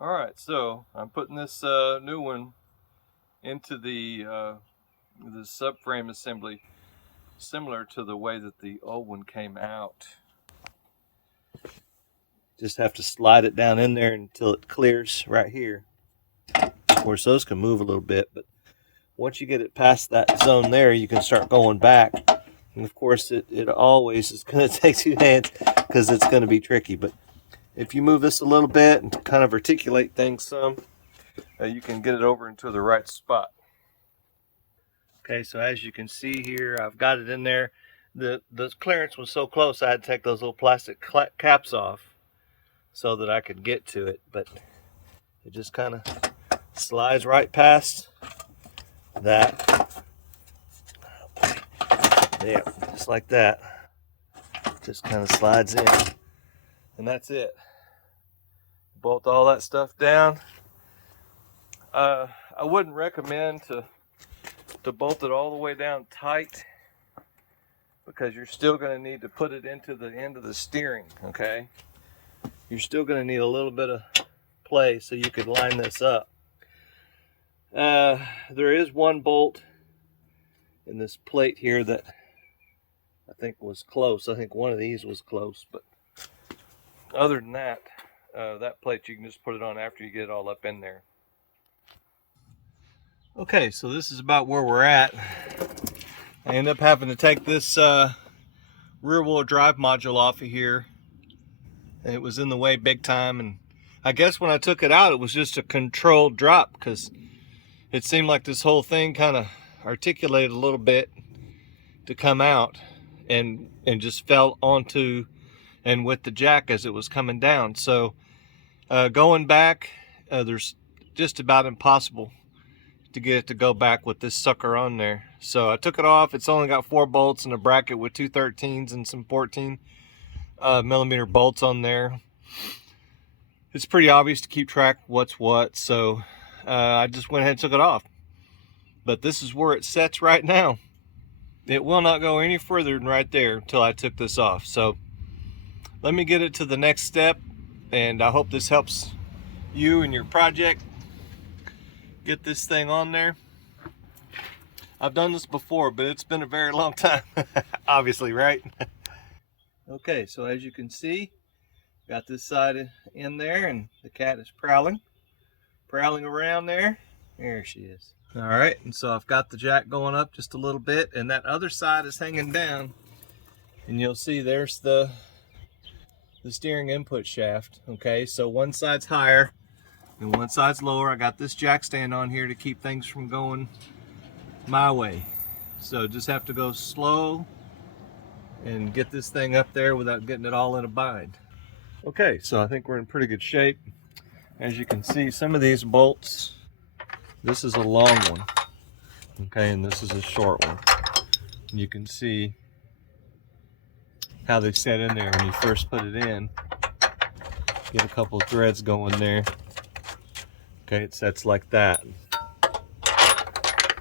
All right, so I'm putting this new one into the subframe assembly, similar to the way that the old one came out. Just have to slide it down in there until it clears right here. Of course, those can move a little bit, but once you get it past that zone there, you can start going back. And of course, it always is going to take two hands because it's going to be tricky. But if you move this a little bit and kind of articulate things some, you can get it over into the right spot. Okay, so as you can see here, I've got it in there. The clearance was so close, I had to take those little plastic caps off so that I could get to it. But it just kind of slides right past that. Yeah, just like that. Just kind of slides in, and that's it. Bolt all that stuff down. I wouldn't recommend to bolt it all the way down tight, because you're still going to need to put it into the end of the steering. Okay, you're still going to need a little bit of play so you could line this up. There is one bolt in this plate here that I think was close. I think one of these was close, but other than that, that plate you can just put it on after you get it all up in there. Okay, so this is about where we're at. I end up having to take this rear-wheel drive module off of here. It was in the way big time, and I guess when I took it out, it was just a controlled drop, because it seemed like this whole thing kind of articulated a little bit to come out, and just fell onto and with the jack as it was coming down. So going back, there's just about impossible to get it to go back with this sucker on there. So I took it off. It's only got 4 bolts and a bracket with 2 13s and some 14 millimeter bolts on there. It's pretty obvious to keep track what's what, so I just went ahead and took it off. But this is where it sets right now. It will not go any further than right there until I took this off. So let me get it to the next step, and I hope this helps you and your project get this thing on there. I've done this before, but it's been a very long time. Obviously, right? Okay, so as you can see, got this side in there, and the cat is prowling around there. There she is. All right, and so I've got the jack going up just a little bit, and that other side is hanging down, and you'll see there's the steering input shaft. Okay, so one side's higher and one side's lower. I got this jack stand on here to keep things from going my way, so just have to go slow and get this thing up there without getting it all in a bind. Okay, so I think we're in pretty good shape. As you can see, some of these bolts, this is a long one, okay, and this is a short one. And you can see how they set in there when you first put it in. Get a couple threads going there. Okay, it sets like that. And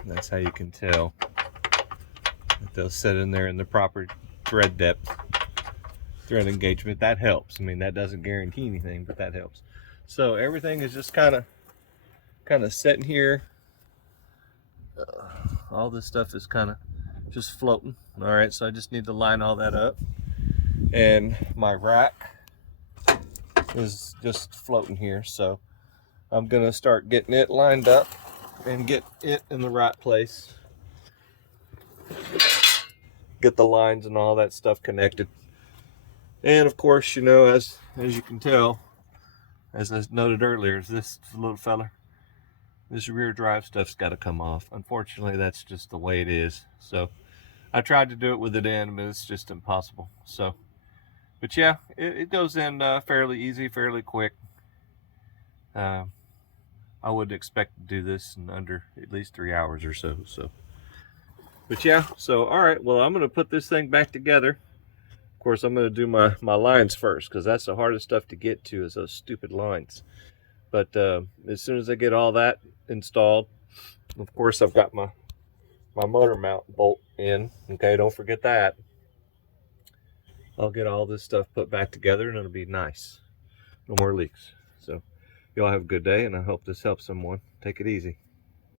that's how you can tell that they'll set in there in the proper thread depth, thread engagement. That helps. I mean, that doesn't guarantee anything, but that helps. So everything is just kind of sitting here. All this stuff is kind of just floating. All right, so I just need to line all that up, and my rack is just floating here, so I'm gonna start getting it lined up and get it in the right place, get the lines and all that stuff connected. And of course, you know, as you can tell, as I noted earlier, this little fella, this rear drive stuff's got to come off. Unfortunately, that's just the way it is. So I tried to do it with it in, but it's just impossible. So, but yeah, it goes in fairly easy, fairly quick. I would expect to do this in under at least 3 hours or so. But yeah, so all right, well, I'm gonna put this thing back together. Of course, I'm gonna do my lines first, because that's the hardest stuff to get to, is those stupid lines. But as soon as I get all that installed, of course, I've got my motor mount bolt in. Okay, don't forget that. I'll get all this stuff put back together, and it'll be nice. No more leaks. So, Y'all have a good day, and I hope this helps someone. Take it easy.